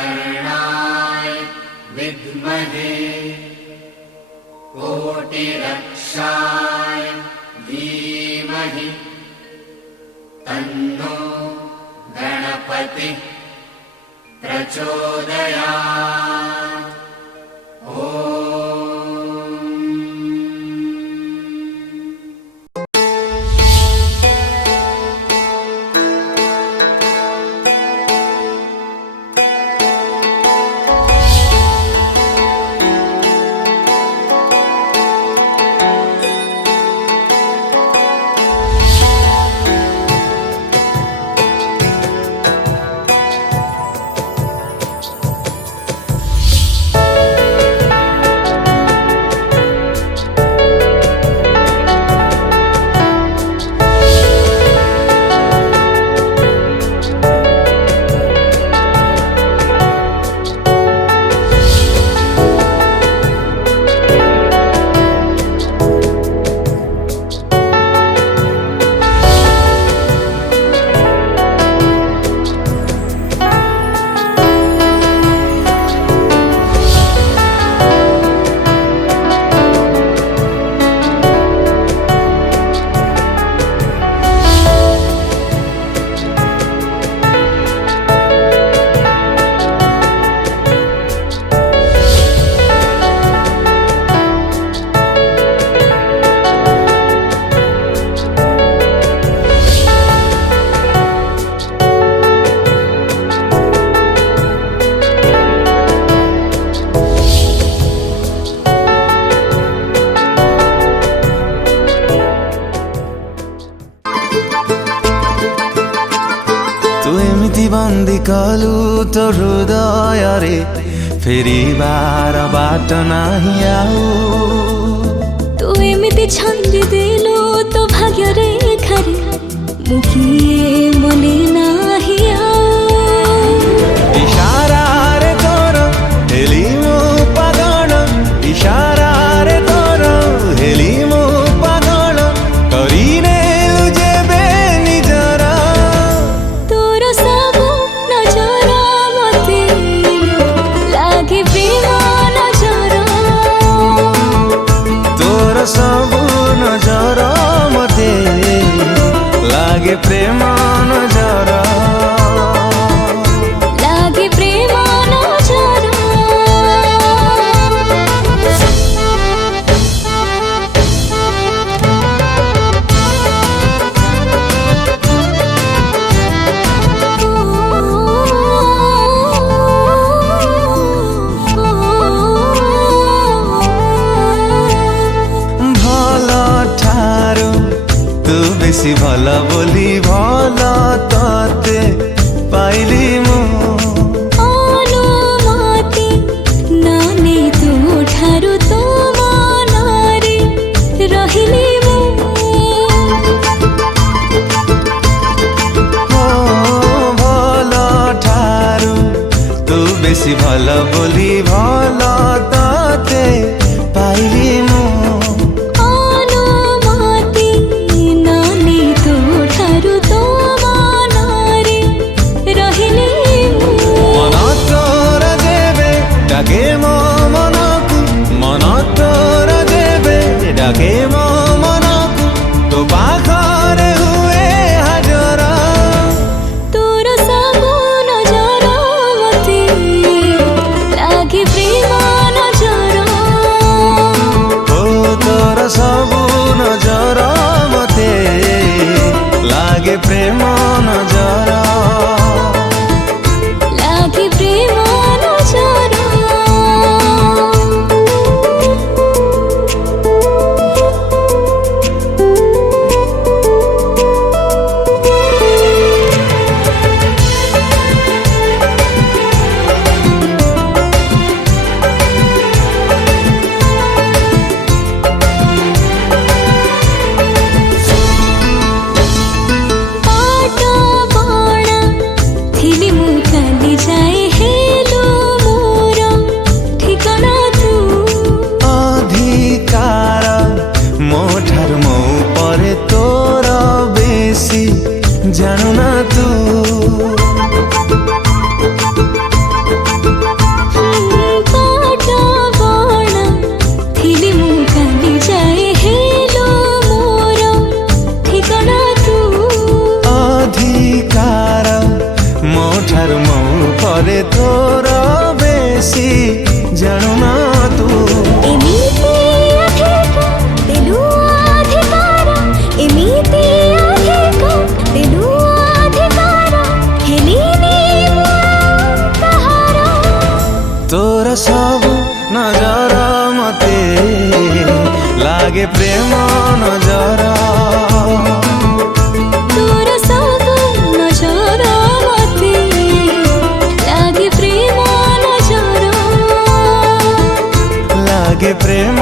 शूर्पकर्णाय विद्महे कोटिरक्षाय धीमहि तन्नो गणपतिः प्रचोदयात्। बंदी कलु तो हृदय फेरिबार बाट नाही आउ तू एमिति छंदी देलु तो भाग्य रेखारे मुखिए मने नाही आउ इशारा रे तोर हेली मो पागल इशारा रे तोर हेली मो पागल करिने जेबे निजर तोर सब नजर मते लागे प्रेम नजर तोर सब नजर मते लागे प्रेम नजर लागे प्रेम नजर बेसी भला बोली भला ताते पाइली मु अनुमति नानी तू ठारू तो मनारे रहिली मु भला ठारू तू बेसी भला बोली भला ताते पाइली मु डाके मो मनकु मन तोर देबे डाके मो मनकु तो पाखरे हुए हाजर तोर सब नजर मते लागे प्रेम नजर ओ ବେଶୀ ଜାଣୁନା ତୁ ଏମିତି ଅଧିକ ଦେଲୁ ଅଧିକାର ଏମିତି ଅଧିକ ଦେଲୁ ଅଧିକାର ହେଲିନି ମୁଁ କାହାର ତୋର ସବୁ ନଜର ମତେ ଲାଗେ ପ୍ରେମ ନଜର ତୋର ସବୁ ନଜର ମତେ ଲାଗେ ପ୍ରେମ ନଜର ଲାଗେ ପ୍ରେମ